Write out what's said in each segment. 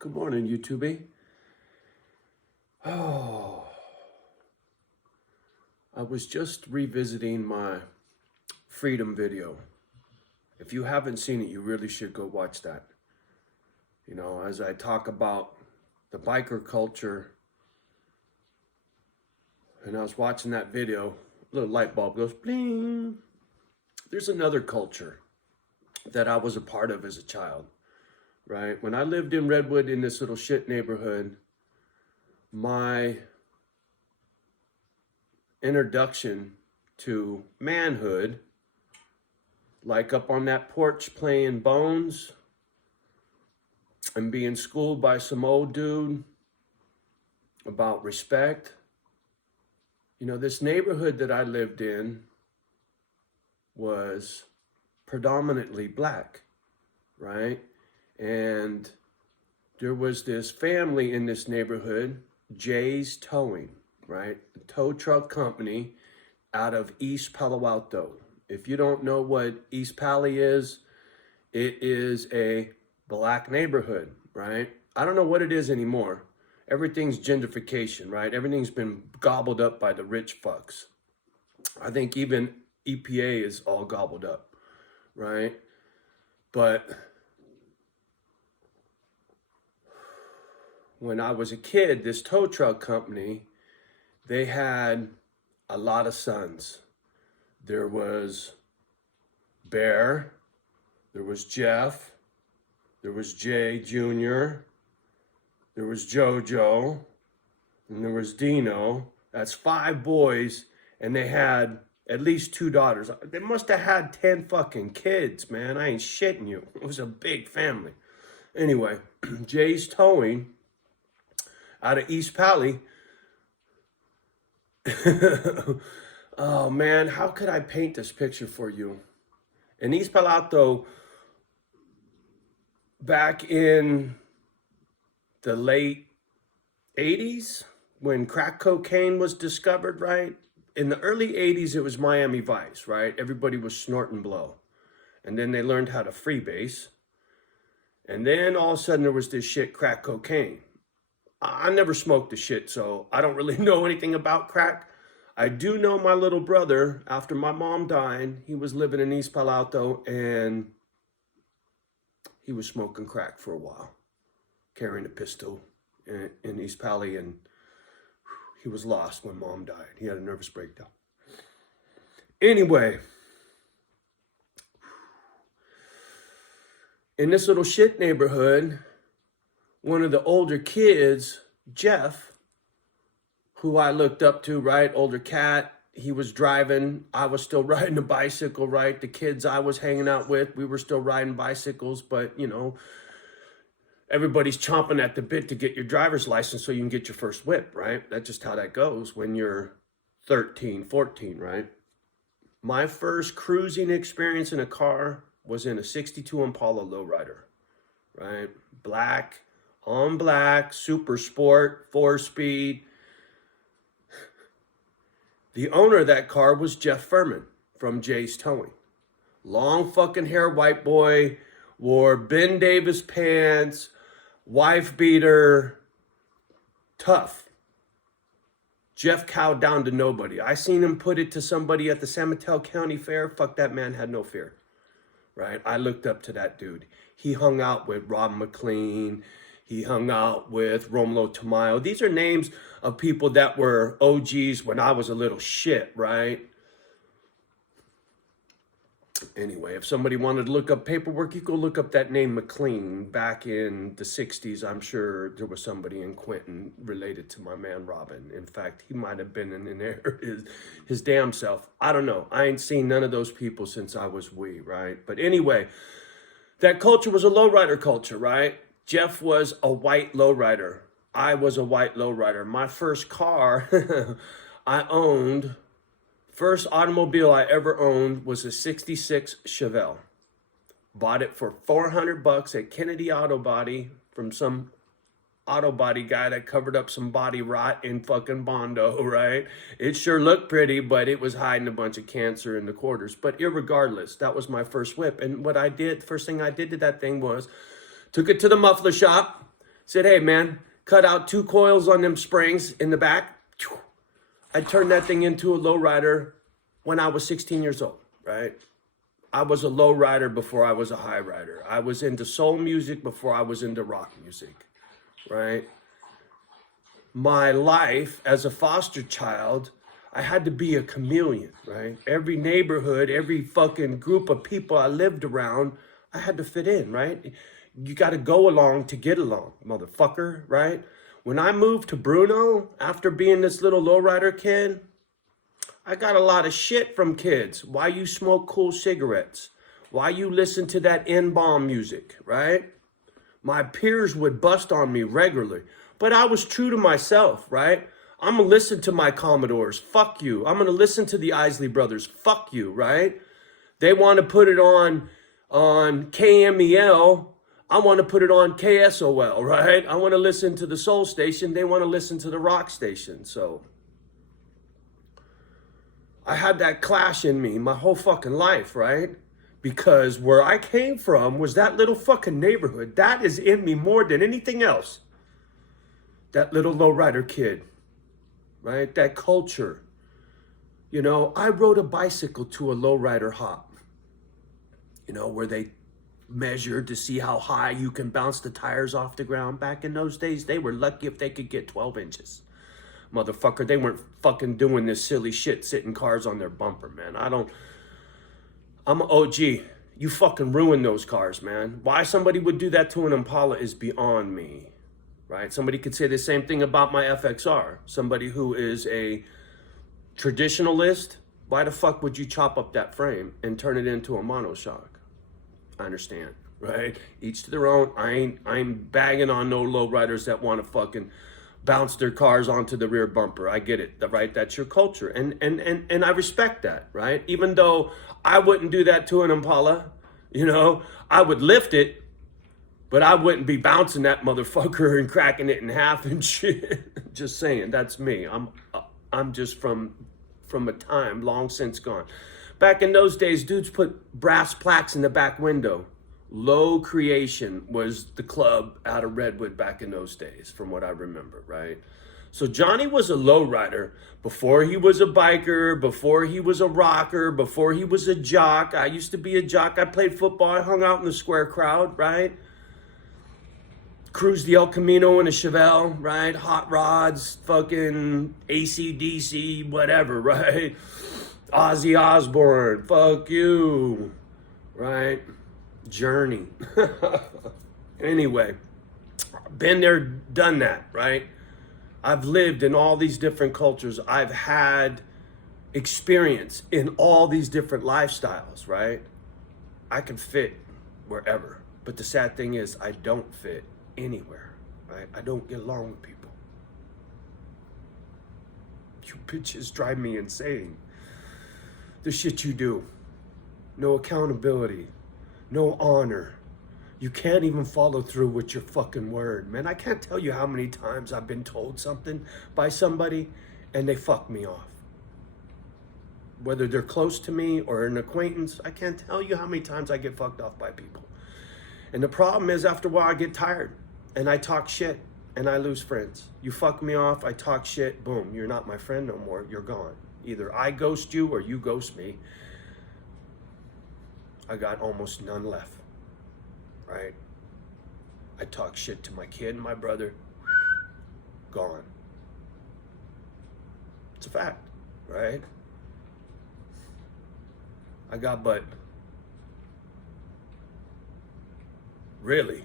Good morning, YouTube. Oh, I was just revisiting my freedom video. If you haven't seen it, you really should go watch that. You know, as I talk about the biker culture, and I was watching that video, a little light bulb goes bling. There's another culture that I was a part of as a child, right? When I lived in Redwood in this little shit neighborhood, my introduction to manhood, like up on that porch playing bones and being schooled by some old dude about respect. You know, this neighborhood that I lived in was predominantly black, right? And there was this family in this neighborhood, Jay's Towing, right? A tow truck company out of East Palo Alto. If you don't know what East Pali is, it is a black neighborhood, right? I don't know what it is anymore. Everything's gentrification, right? Everything's been gobbled up by the rich fucks. I think even EPA is all gobbled up, right? But when I was a kid, this tow truck company, they had a lot of sons. There was Bear, there was Jeff, there was Jay Jr., there was JoJo, and there was Dino. That's 5 boys, and they had at least 2 daughters. They must have had 10 fucking kids, man. I ain't shitting you. It was a big family. Anyway, Jay's Towing out of East Pali. Oh man, how could I paint this picture for you? In East Palo Alto, back in the late 80s, when crack cocaine was discovered, right? In the early 80s, it was Miami Vice, right? Everybody was snorting blow. And then they learned how to freebase. And then all of a sudden there was this shit, crack cocaine. I never smoked the shit, so I don't really know anything about crack. I do know my little brother, after my mom died, he was living in East Palo Alto, and he was smoking crack for a while, carrying a pistol in East Pali, and he was lost when mom died. He had a nervous breakdown. Anyway, in this little shit neighborhood, one of the older kids, Jeff, who I looked up to, right? Older cat, he was driving. I was still riding a bicycle, right? The kids I was hanging out with, we were still riding bicycles, but you know, everybody's chomping at the bit to get your driver's license so you can get your first whip, right? That's just how that goes when you're 13, 14, right? My first cruising experience in a car was in a 62 Impala lowrider, right? Black, on black, super sport, 4-speed. The owner of that car was Jeff Furman from Jay's Towing. Long fucking hair white boy, wore Ben Davis pants, wife beater, tough. Jeff cowed down to nobody. I seen him put it to somebody at the San Mateo County Fair. Fuck, that man had no fear, right? I looked up to that dude. He hung out with Rob McLean. He hung out with Romulo Tamayo. These are names of people that were OGs when I was a little shit, right? Anyway, if somebody wanted to look up paperwork, you go look up that name McLean. Back in the 60s, I'm sure there was somebody in Quentin related to my man Robin. In fact, he might have been in there his damn self. I don't know. I ain't seen none of those people since I was wee, right? But anyway, that culture was a lowrider culture, right? Jeff was a white lowrider. I was a white lowrider. My first car I owned, first automobile I ever owned was a 66 Chevelle. Bought it for $400 at Kennedy Auto Body from some auto body guy that covered up some body rot in fucking Bondo, right? It sure looked pretty, but it was hiding a bunch of cancer in the quarters. But irregardless, that was my first whip. And what I did, first thing I did to that thing was took it to the muffler shop, Said, hey man, cut out 2 coils on them springs in the back. I turned that thing into a lowrider when I was 16 years old, right? I was a lowrider before I was a high rider. I was into soul music before I was into rock music, right? My life as a foster child, I had to be a chameleon, right? Every neighborhood, every fucking group of people I lived around, I had to fit in, right? You got to go along to get along, motherfucker, right? When I moved to Bruno, after being this little lowrider kid, I got a lot of shit from kids. Why you smoke cool cigarettes? Why you listen to that N-bomb music, right? My peers would bust on me regularly, but I was true to myself, right? I'm gonna listen to my Commodores, fuck you. I'm gonna listen to the Isley Brothers, fuck you, right? They want to put it on KMEL, I want to put it on KSOL, right? I want to listen to the soul station, they want to listen to the rock station. So I had that clash in me my whole fucking life, right? Because where I came from was that little fucking neighborhood. That is in me more than anything else. That little lowrider kid, right? That culture. You know, I rode a bicycle to a lowrider hop, you know, where they measured to see how high you can bounce the tires off the ground. Back in those days, they were lucky if they could get 12 inches. Motherfucker, they weren't fucking doing this silly shit, sitting cars on their bumper, man. I'm an OG. You fucking ruined those cars, man. Why somebody would do that to an Impala is beyond me, right? Somebody could say the same thing about my FXR. Somebody who is a traditionalist, why the fuck would you chop up that frame and turn it into a monoshock? I understand, right? Each to their own. I ain't bagging on no lowriders that want to fucking bounce their cars onto the rear bumper. I get it, right? That's your culture. And I respect that, right? Even though I wouldn't do that to an Impala, you know, I would lift it, but I wouldn't be bouncing that motherfucker and cracking it in half and shit. Just saying, that's me. I'm just from a time long since gone. Back in those days, dudes put brass plaques in the back window. Low Creation was the club out of Redwood back in those days, from what I remember, right? So Johnny was a lowrider before he was a biker, before he was a rocker, before he was a jock. I used to be a jock. I played football. I hung out in the square crowd, right? Cruised the El Camino in a Chevelle, right? Hot rods, fucking AC/DC, whatever, right? Ozzy Osbourne, fuck you, right? Journey. Anyway, been there, done that, right? I've lived in all these different cultures. I've had experience in all these different lifestyles, right? I can fit wherever. But the sad thing is I don't fit anywhere, right? I don't get along with people. You bitches drive me insane. The shit you do. No accountability. No honor. You can't even follow through with your fucking word, man. I can't tell you how many times I've been told something by somebody and they fuck me off. Whether they're close to me or an acquaintance, I can't tell you how many times I get fucked off by people. And the problem is, after a while I get tired and I talk shit and I lose friends. You fuck me off, I talk shit, boom, you're not my friend no more, you're gone. Either I ghost you or you ghost me. I got almost none left, right? I talk shit to my kid and my brother, gone. It's a fact, right? I got but, really,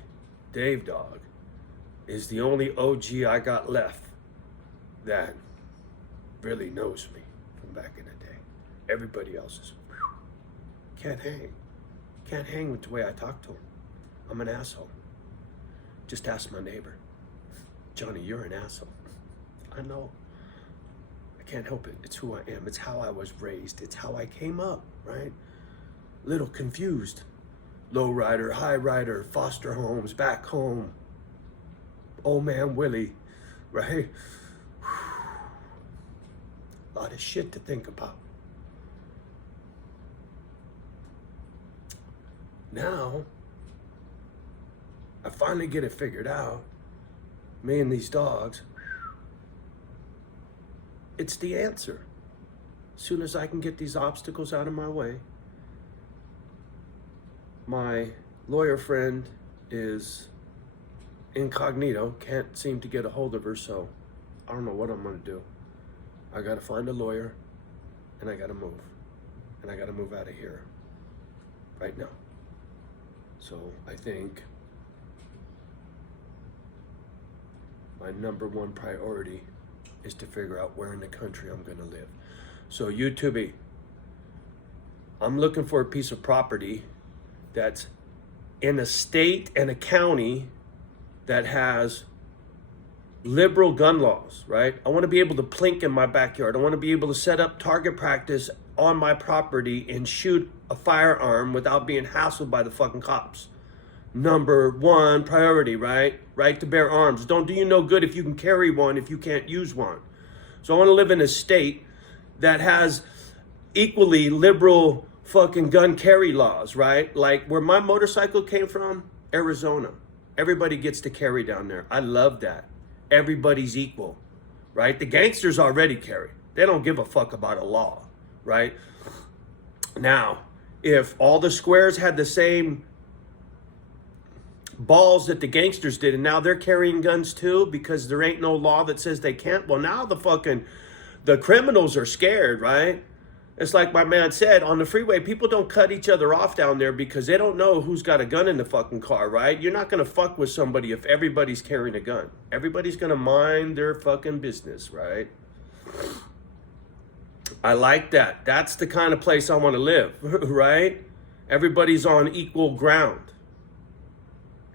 Dave Dog is the only OG I got left that really knows me from back in the day. Everybody else is, can't hang. Can't hang with the way I talk to him. I'm an asshole. Just ask my neighbor. Johnny, you're an asshole. I know. I can't help it. It's who I am. It's how I was raised. It's how I came up, right? Little confused. Low rider, high rider, foster homes, back home. Old man Willie, right? A lot of shit to think about. Now, I finally get it figured out. me and these dogs, it's the answer. As soon as I can get these obstacles out of my way. My lawyer friend is incognito, can't seem to get a hold of her, so I don't know what I'm gonna do. I gotta find a lawyer, and I gotta move. And I gotta move out of here right now. So I think my number one priority is to figure out where in the country I'm gonna live. So YouTube, I'm looking for a piece of property that's in a state and a county that has liberal gun laws, right? I want to be able to plink in my backyard. I want to be able to set up target practice on my property and shoot a firearm without being hassled by the fucking cops. Number one priority, right? Right to bear arms. Don't do you no good if you can carry one if you can't use one. So I want to live in a state that has equally liberal fucking gun carry laws, right? Like where my motorcycle came from, Arizona. Everybody gets to carry down there. I love that. Everybody's equal, right? The gangsters already carry. They don't give a fuck about a law, right? Now, if all the squares had the same balls that the gangsters did, and now they're carrying guns too because there ain't no law that says they can't, well, now the criminals are scared, right? It's like my man said, on the freeway, people don't cut each other off down there because they don't know who's got a gun in the fucking car, right? You're not going to fuck with somebody if everybody's carrying a gun. Everybody's going to mind their fucking business, right? I like that. That's the kind of place I want to live, right? Everybody's on equal ground.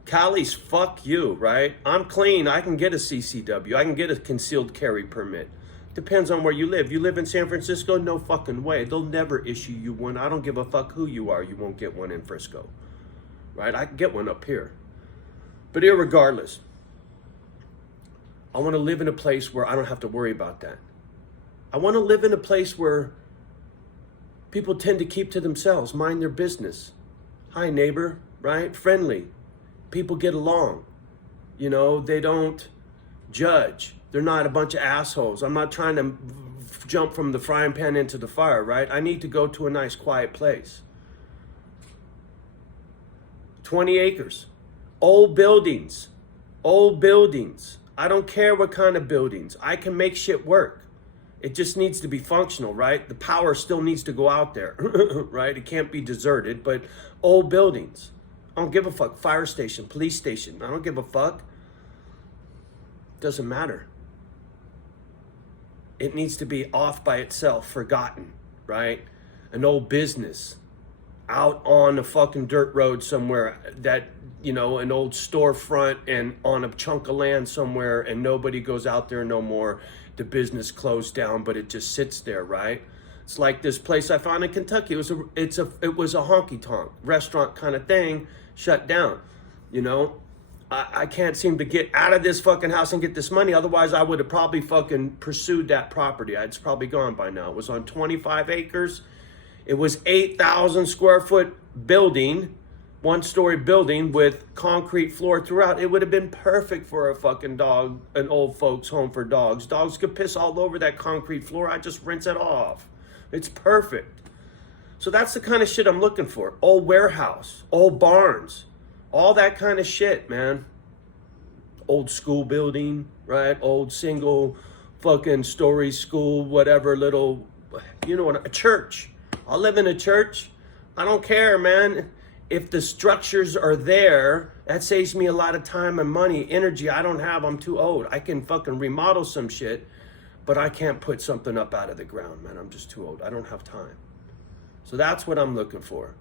Cali's fuck you, right? I'm clean. I can get a CCW. I can get a concealed carry permit. Depends on where you live. You live in San Francisco? No fucking way. They'll never issue you one. I don't give a fuck who you are. You won't get one in Frisco, right? I can get one up here. But irregardless, I want to live in a place where I don't have to worry about that. I want to live in a place where people tend to keep to themselves, mind their business. Hi, neighbor, right? Friendly. People get along. You know, they don't judge. They're not a bunch of assholes. I'm not trying to jump from the frying pan into the fire, right? I need to go to a nice, quiet place. 20 acres. Old buildings. Old buildings. I don't care what kind of buildings. I can make shit work. It just needs to be functional, right? The power still needs to go out there, right? It can't be deserted, but old buildings. I don't give a fuck. Fire station, police station. I don't give a fuck. Doesn't matter. It needs to be off by itself, forgotten, right? An old business out on a fucking dirt road somewhere that, you know, an old storefront and on a chunk of land somewhere and nobody goes out there no more. The business closed down, but it just sits there, right? It's like this place I found in Kentucky. It was a honky-tonk restaurant kind of thing, shut down, you know? I can't seem to get out of this fucking house and get this money. Otherwise, I would have probably fucking pursued that property. It's probably gone by now. It was on 25 acres. It was 8,000 square foot building, one-story building with concrete floor throughout. It would have been perfect for a fucking dog, an old folks home for dogs. Dogs could piss all over that concrete floor. I just rinse it off. It's perfect. So that's the kind of shit I'm looking for. Old warehouse, old barns. All that kind of shit, man. Old school building, right? Old single fucking story school, whatever little, you know what, a church. I'll live in a church. I don't care, man. If the structures are there, that saves me a lot of time and money, energy I don't have. I'm too old. I can fucking remodel some shit, but I can't put something up out of the ground, man. I'm just too old. I don't have time. So that's what I'm looking for.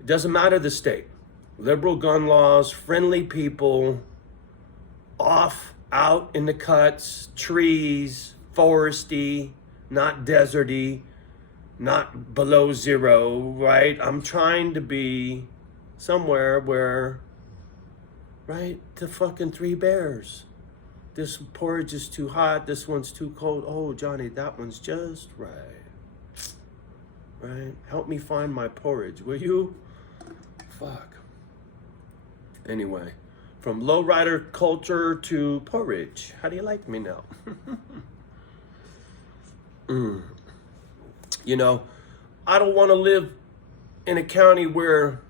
It doesn't matter the state. Liberal gun laws, friendly people, off, out in the cuts, trees, foresty, not deserty, not below zero, right? I'm trying to be somewhere where, right, the fucking three bears. This porridge is too hot, this one's too cold. Oh, Johnny, that one's just right. Right? Help me find my porridge, will you? Fuck. Anyway, From lowrider culture to porridge. How do you like me now? You know, I don't want to live in a county where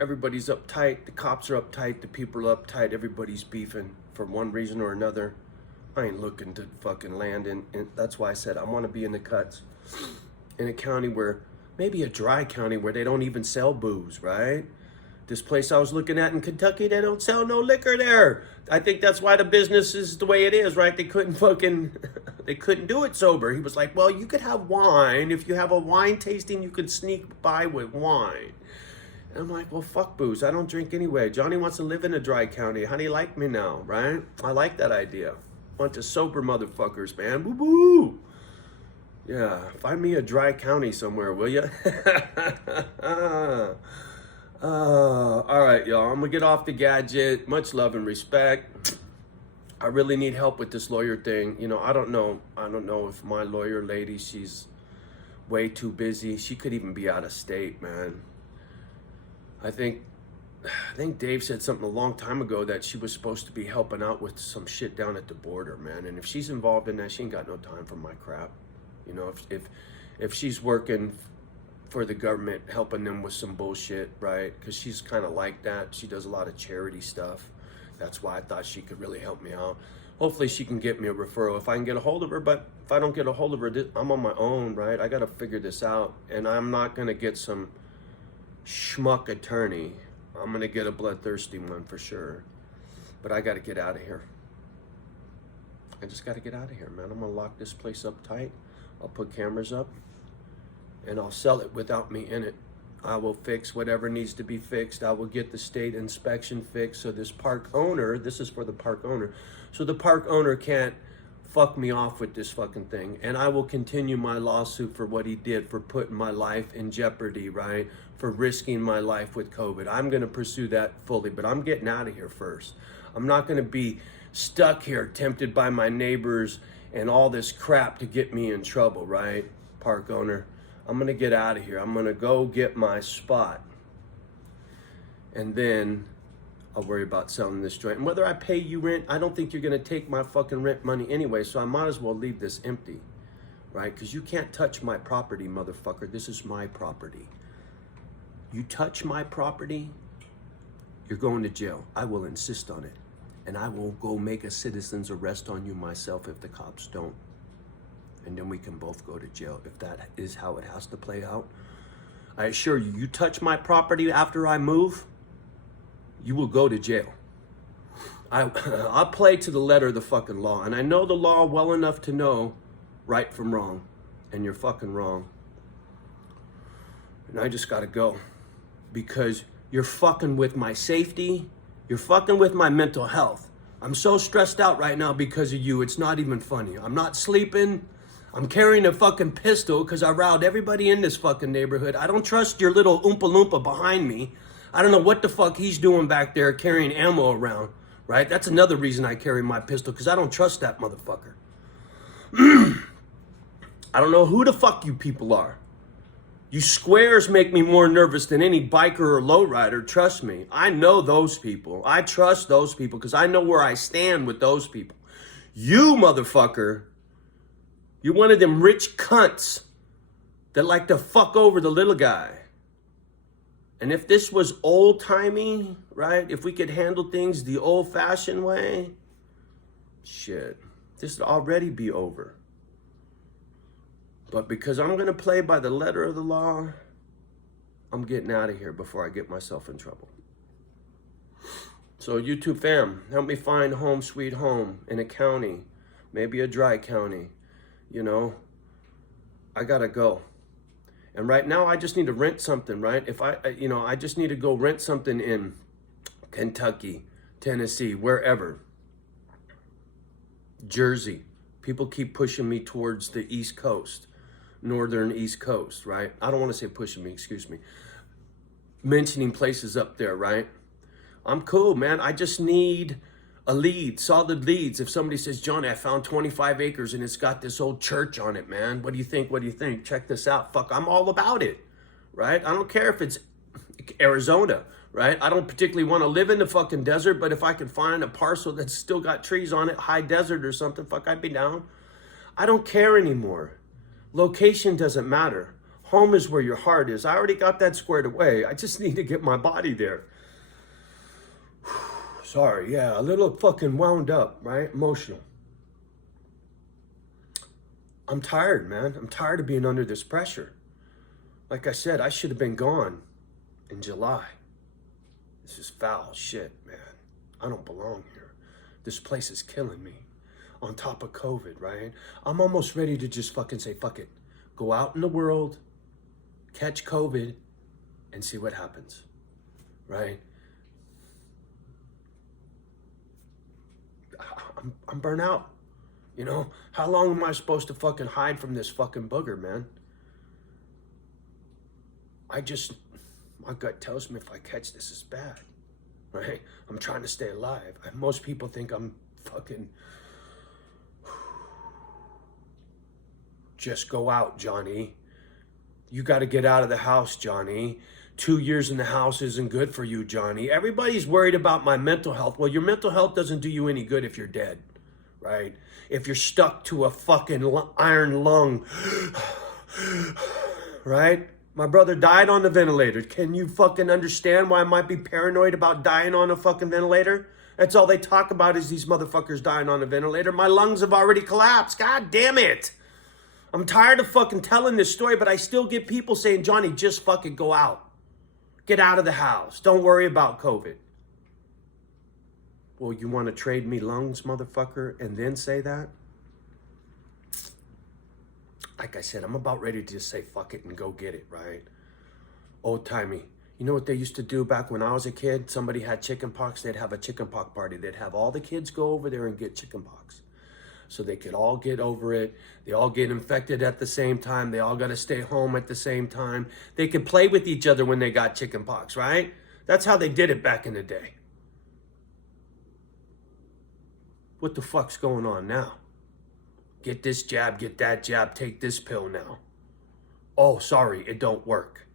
everybody's uptight, the cops are uptight, the people are uptight, everybody's beefing for one reason or another. I ain't looking to fucking land in. That's why I said I want to be in the cuts. In a county where, maybe a dry county where they don't even sell booze, right? This place I was looking at in Kentucky, they don't sell no liquor there. I think that's why the business is the way it is, right? They couldn't do it sober. He was like, well, you could have wine. If you have a wine tasting, you could sneak by with wine. And I'm like, well, fuck booze. I don't drink anyway. Johnny wants to live in a dry county. How do you like me now, right? I like that idea. Bunch of sober motherfuckers, man. Woo-woo! Yeah, find me a dry county somewhere, will ya? All right, y'all. I'm gonna get off the gadget. Much love and respect. I really need help with this lawyer thing. You know, I don't know if my lawyer lady, she's way too busy. She could even be out of state, man. I think Dave said something a long time ago that she was supposed to be helping out with some shit down at the border, man. And if she's involved in that, she ain't got no time for my crap. You know, if she's working for the government, helping them with some bullshit, right? Because she's kind of like that. She does a lot of charity stuff. That's why I thought she could really help me out. Hopefully she can get me a referral if I can get a hold of her. But if I don't get a hold of her, I'm on my own, right? I got to figure this out. And I'm not going to get some schmuck attorney. I'm going to get a bloodthirsty one for sure. But I got to get out of here. I just got to get out of here, man. I'm going to lock this place up tight. I'll put cameras up. And I'll sell it without me in it. I will fix whatever needs to be fixed. I will get the state inspection fixed. So this park owner, this is for the park owner. So the park owner can't fuck me off with this fucking thing. And I will continue my lawsuit for what he did, for putting my life in jeopardy, right? For risking my life with COVID. I'm going to pursue that fully, but I'm getting out of here first. I'm not going to be stuck here, tempted by my neighbors and all this crap to get me in trouble, right? Park owner. I'm going to get out of here. I'm going to go get my spot. And then I'll worry about selling this joint. And whether I pay you rent, I don't think you're going to take my fucking rent money anyway. So I might as well leave this empty, right? Because you can't touch my property, motherfucker. This is my property. You touch my property, you're going to jail. I will insist on it. And I will go make a citizen's arrest on you myself if the cops don't. And then we can both go to jail if that is how it has to play out. I assure you, you touch my property after I move, you will go to jail. I'll play to the letter of the fucking law. And I know the law well enough to know right from wrong. And you're fucking wrong. And I just gotta go. Because you're fucking with my safety. You're fucking with my mental health. I'm so stressed out right now because of you. It's not even funny. I'm not sleeping. I'm carrying a fucking pistol because I riled everybody in this fucking neighborhood. I don't trust your little Oompa Loompa behind me. I don't know what the fuck he's doing back there carrying ammo around, right? That's another reason I carry my pistol, because I don't trust that motherfucker. I don't know who the fuck you people are. You squares make me more nervous than any biker or lowrider, trust me. I know those people. I trust those people because I know where I stand with those people. You motherfucker, you're one of them rich cunts that like to fuck over the little guy. And if this was old-timey, right? If we could handle things the old-fashioned way, shit, this would already be over. But because I'm going to play by the letter of the law, I'm getting out of here before I get myself in trouble. So YouTube fam, help me find home sweet home in a county, maybe a dry county. You know, I got to go. And right now I just need to rent something, right? If I just need to go rent something in Kentucky, Tennessee, wherever. Jersey. People keep pushing me towards the East Coast. Northern East Coast, right? I don't want to say pushing me, excuse me. Mentioning places up there, right? I'm cool, man. I just need a lead, solid leads. If somebody says, Johnny, I found 25 acres and it's got this old church on it, man. What do you think? What do you think? Check this out. Fuck, I'm all about it, right? I don't care if it's Arizona, right? I don't particularly want to live in the fucking desert, but if I can find a parcel that's still got trees on it, high desert or something, fuck, I'd be down. I don't care anymore. Location doesn't matter. Home is where your heart is. I already got that squared away. I just need to get my body there. Sorry, yeah, a little fucking wound up, right? Emotional. I'm tired, man. I'm tired of being under this pressure. Like I said, I should have been gone in July. This is foul shit, man. I don't belong here. This place is killing me. On top of COVID, right? I'm almost ready to just fucking say, fuck it. Go out in the world, catch COVID, and see what happens, right? I'm burnt out. You know, how long am I supposed to fucking hide from this fucking booger, man? My gut tells me if I catch this, it's bad, right? I'm trying to stay alive. Most people think I'm fucking... Just go out, Johnny. You got to get out of the house, Johnny. 2 years in the house isn't good for you, Johnny. Everybody's worried about my mental health. Well, your mental health doesn't do you any good if you're dead, right? If you're stuck to a fucking iron lung, right? My brother died on the ventilator. Can you fucking understand why I might be paranoid about dying on a fucking ventilator? That's all they talk about is these motherfuckers dying on a ventilator. My lungs have already collapsed. God damn it. I'm tired of fucking telling this story, but I still get people saying, Johnny, just fucking go out. Get out of the house. Don't worry about COVID. Well, you want to trade me lungs, motherfucker, and then say that? Like I said, I'm about ready to just say fuck it and go get it, right? Old-timey. You know what they used to do back when I was a kid? Somebody had chickenpox, they'd have a chickenpox party. They'd have all the kids go over there and get chickenpox. So they could all get over it. They all get infected at the same time. They all got to stay home at the same time. They could play with each other when they got chickenpox, right? That's how they did it back in the day. What the fuck's going on now? Get this jab, get that jab, take this pill now. Oh, sorry, it don't work.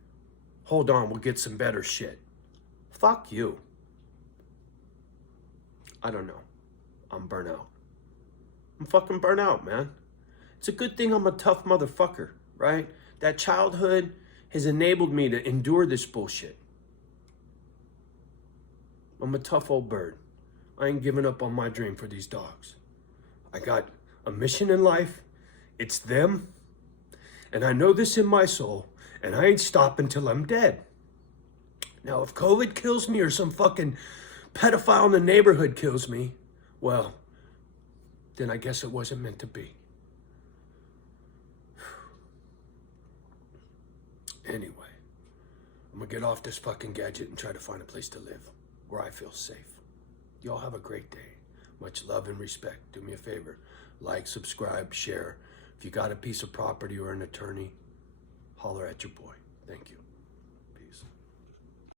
Hold on, we'll get some better shit. Fuck you. I don't know. I'm burnt out. I'm fucking burnt out, man. It's a good thing I'm a tough motherfucker, right? That childhood has enabled me to endure this bullshit. I'm a tough old bird. I ain't giving up on my dream for these dogs. I got a mission in life. It's them. And I know this in my soul. And I ain't stopping till I'm dead. Now, if COVID kills me or some fucking pedophile in the neighborhood kills me, well, then I guess it wasn't meant to be. Anyway, I'm gonna get off this fucking gadget and try to find a place to live where I feel safe. Y'all have a great day. Much love and respect. Do me a favor. Like, subscribe, share. If you got a piece of property or an attorney, holler at your boy. Thank you.